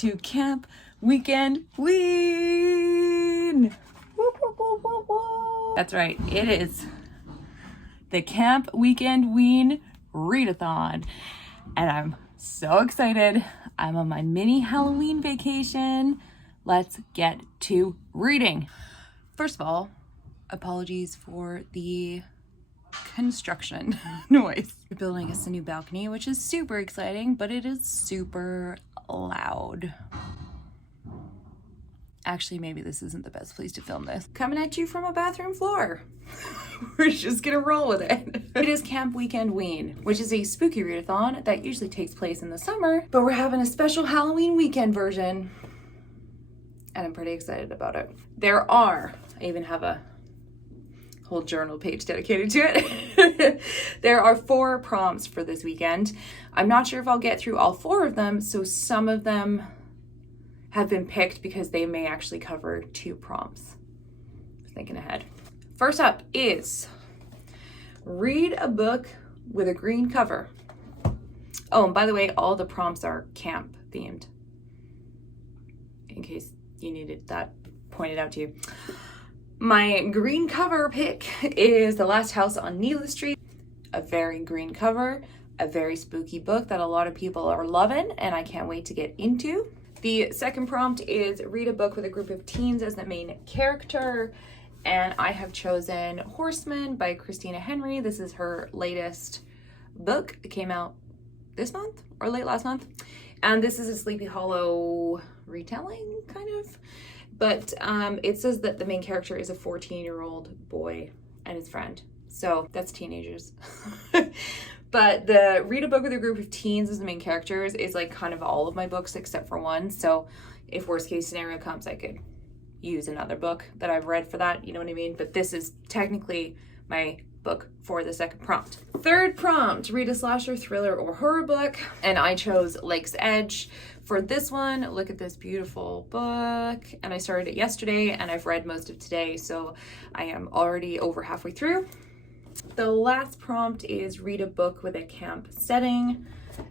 to Camp Weekend Ween. That's right, it is the Camp Weekend Ween readathon, and I'm so excited. I'm on my mini Halloween vacation. Let's get to reading. First of all, apologies for the construction noise. We're building us a new balcony, which is super exciting, but it is super loud. Actually, maybe this isn't the best place to film this. Coming at you from a bathroom floor. We're just gonna roll with it. It is Camp Weekend Ween, which is a spooky readathon that usually takes place in the summer, but we're having a special Halloween weekend version, and I'm pretty excited about it. I even have a whole journal page dedicated to it. There are 4 prompts for this weekend. I'm not sure if I'll get through all 4 of them, so some of them have been picked because they may actually cover 2 prompts. Thinking ahead. First up is read a book with a green cover. Oh, and by the way, all the prompts are camp themed, in case you needed that pointed out to you. My green cover pick is The Last House on Neela Street. A very green cover, a very spooky book that a lot of people are loving, and I can't wait to get into. The second prompt is read a book with a group of teens as the main character, and I have chosen Horseman by Christina Henry. This is her latest book. It came out this month or late last month, and this is a Sleepy Hollow retelling, kind of. But it says that the main character is a 14-year-old boy and his friend. So that's teenagers. But the read a book with a group of teens as the main characters is like kind of all of my books except for one. So if worst case scenario comes, I could use another book that I've read for that, you know what I mean? But this is technically my book for the second prompt. Third prompt, read a slasher, thriller, or horror book. And I chose Lake's Edge. For this one, look at this beautiful book. And I started it yesterday and I've read most of today, so I am already over halfway through. The last prompt is read a book with a camp setting.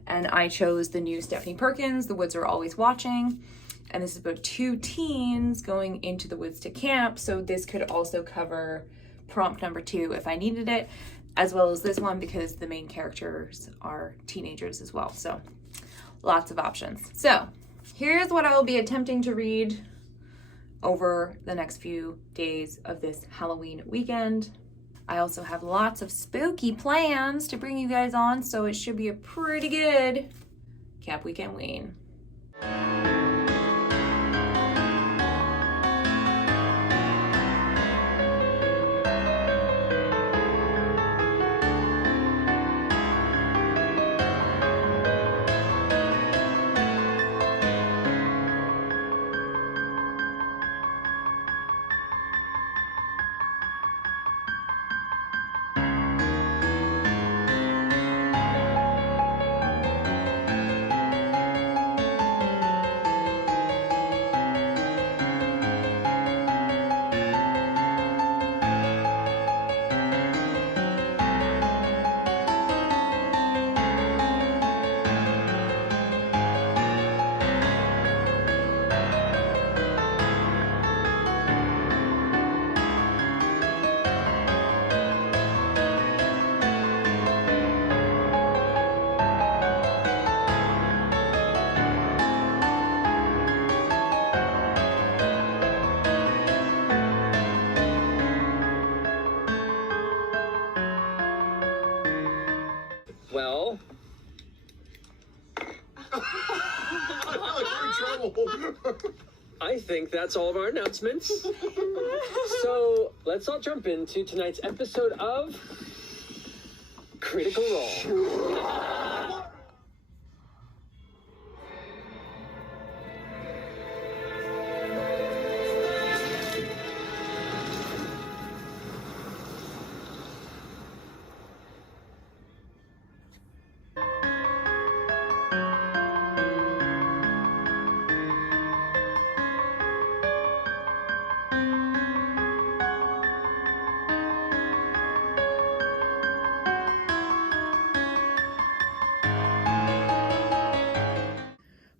And I chose the new Stephanie Perkins, The Woods Are Always Watching. And this is about 2 teens going into the woods to camp. So this could also cover prompt number 2 if I needed it, as well as this one because the main characters are teenagers as well. So lots of options. So here's what I will be attempting to read over the next few days of this Halloween weekend. I also have lots of spooky plans to bring you guys on, so it should be a pretty good Camp Weekend Ween. Well, I think that's all of our announcements. So let's all jump into tonight's episode of Critical Role.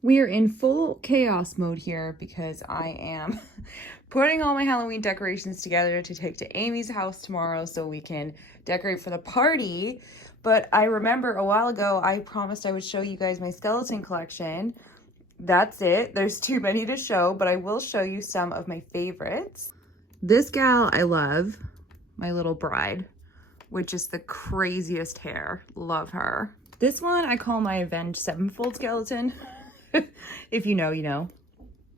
We are in full chaos mode here because I am putting all my Halloween decorations together to take to Amy's house tomorrow so we can decorate for the party. But I remember a while ago I promised I would show you guys my skeleton collection. That's it. There's too many to show, but I will show you some of my favorites. This gal I love, my little bride, which is the craziest hair. Love her. This one I call my Avenged Sevenfold skeleton. If you know, you know.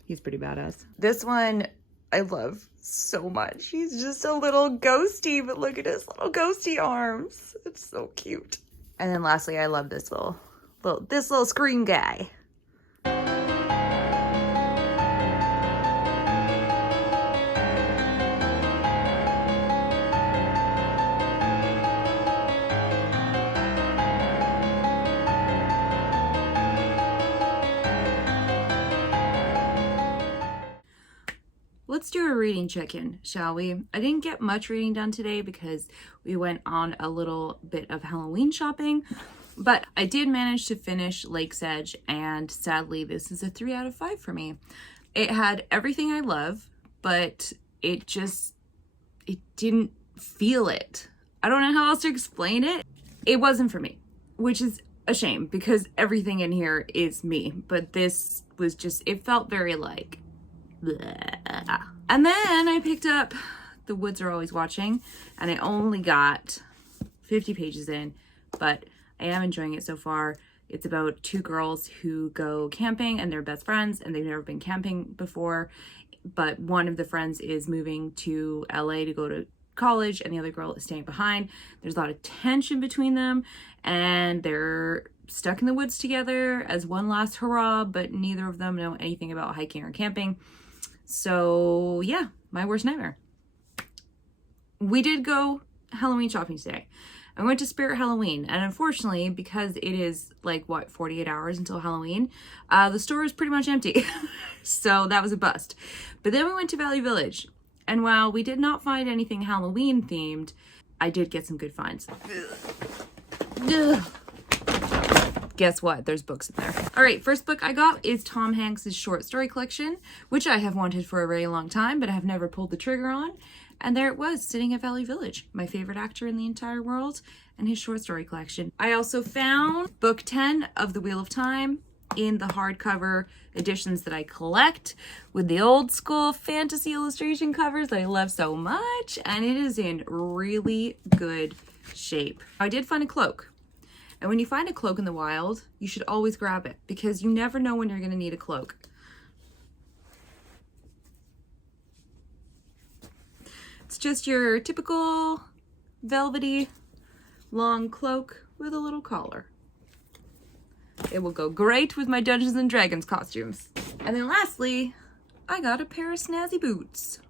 He's pretty badass. This one I love so much. He's just a little ghosty, but look at his little ghosty arms. It's so cute. And then lastly, I love this little scream guy. Let's do a reading check-in, shall we? I didn't get much reading done today because we went on a little bit of Halloween shopping, but I did manage to finish Lake's Edge, and sadly, this is a 3 out of 5 for me. It had everything I love, but it didn't feel it. I don't know how else to explain it. It wasn't for me, which is a shame because everything in here is me, but this was just, it felt very like, bleh. And then I picked up The Woods Are Always Watching, and I only got 50 pages in, but I am enjoying it so far. It's about 2 girls who go camping and they're best friends and they've never been camping before, but one of the friends is moving to LA to go to college and the other girl is staying behind. There's a lot of tension between them and they're stuck in the woods together as one last hurrah, but neither of them know anything about hiking or camping. So yeah, my worst nightmare. We did go Halloween shopping today. I went to Spirit Halloween, and unfortunately, because it is like, what, 48 hours until Halloween, the store is pretty much empty. So that was a bust. But then we went to Valley Village, and while we did not find anything Halloween themed, I did get some good finds. Ugh. Guess what? There's books in there. All right, first book I got is Tom Hanks's short story collection, which I have wanted for a very long time, but I have never pulled the trigger on. And there it was, sitting at Valley Village, my favorite actor in the entire world, and his short story collection. I also found book 10 of The Wheel of Time in the hardcover editions that I collect with the old school fantasy illustration covers that I love so much, and it is in really good shape. I did find a cloak. And when you find a cloak in the wild, you should always grab it because you never know when you're going to need a cloak. It's just your typical velvety long cloak with a little collar. It will go great with my Dungeons and Dragons costumes. And then lastly, I got a pair of snazzy boots.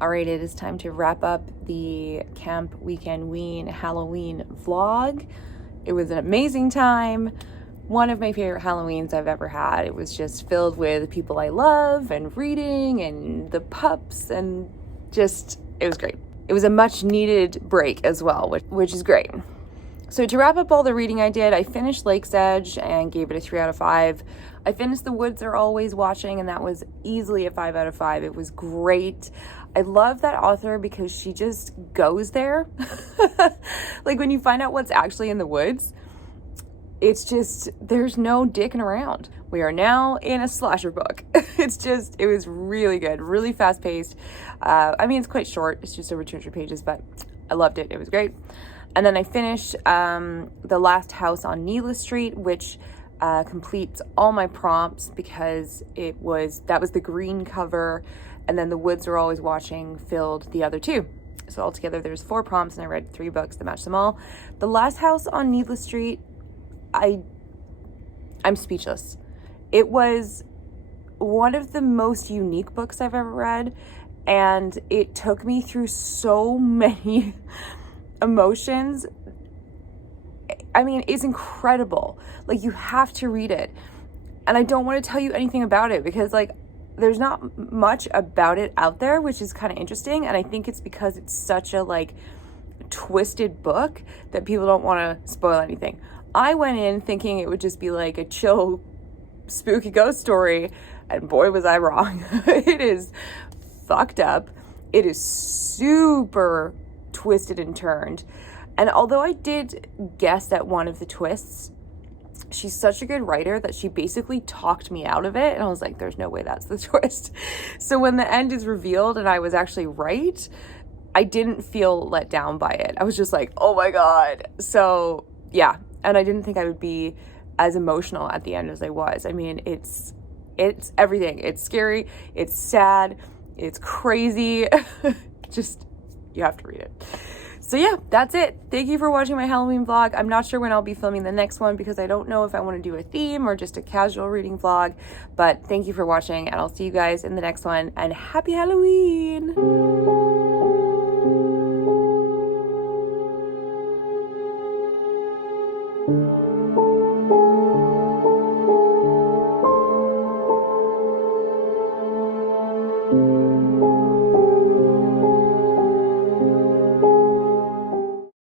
All right, it is time to wrap up the Camp Weekend Ween Halloween vlog. It was an amazing time. One of my favorite Halloweens I've ever had. It was just filled with people I love and reading and the pups and just, it was great. It was a much needed break as well, which is great. So to wrap up all the reading I did, I finished Lake's Edge and gave it a 3 out of 5. I finished The Woods Are Always Watching, and that was easily a 5 out of 5. It was great. I love that author because she just goes there. Like when you find out what's actually in the woods, it's just, there's no dicking around. We are now in a slasher book. It was really good, really fast paced. I mean, it's quite short. It's just over 200 pages, but I loved it. It was great. And then I finished The Last House on Needless Street, which completes all my prompts because that was the green cover, and then The Woods Are Always Watching filled the other 2. So altogether there's 4 prompts, and I read 3 books to match them all. The Last House on Needless Street, I'm speechless. It was one of the most unique books I've ever read, and it took me through so many emotions. I mean, it's incredible. Like, you have to read it. And I don't want to tell you anything about it because, like, there's not much about it out there, which is kind of interesting. And I think it's because it's such a, like, twisted book that people don't want to spoil anything. I went in thinking it would just be, like, a chill, spooky ghost story. And boy, was I wrong. It is fucked up. It is super twisted and turned. And although I did guess at one of the twists, she's such a good writer that she basically talked me out of it. And I was like, there's no way that's the twist. So when the end is revealed and I was actually right, I didn't feel let down by it. I was just like, oh my God. So yeah. And I didn't think I would be as emotional at the end as I was. I mean, it's everything. It's scary. It's sad. It's crazy. Just, you have to read it. So yeah, that's it. Thank you for watching my Halloween vlog. I'm not sure when I'll be filming the next one because I don't know if I want to do a theme or just a casual reading vlog. But thank you for watching, and I'll see you guys in the next one. And happy Halloween!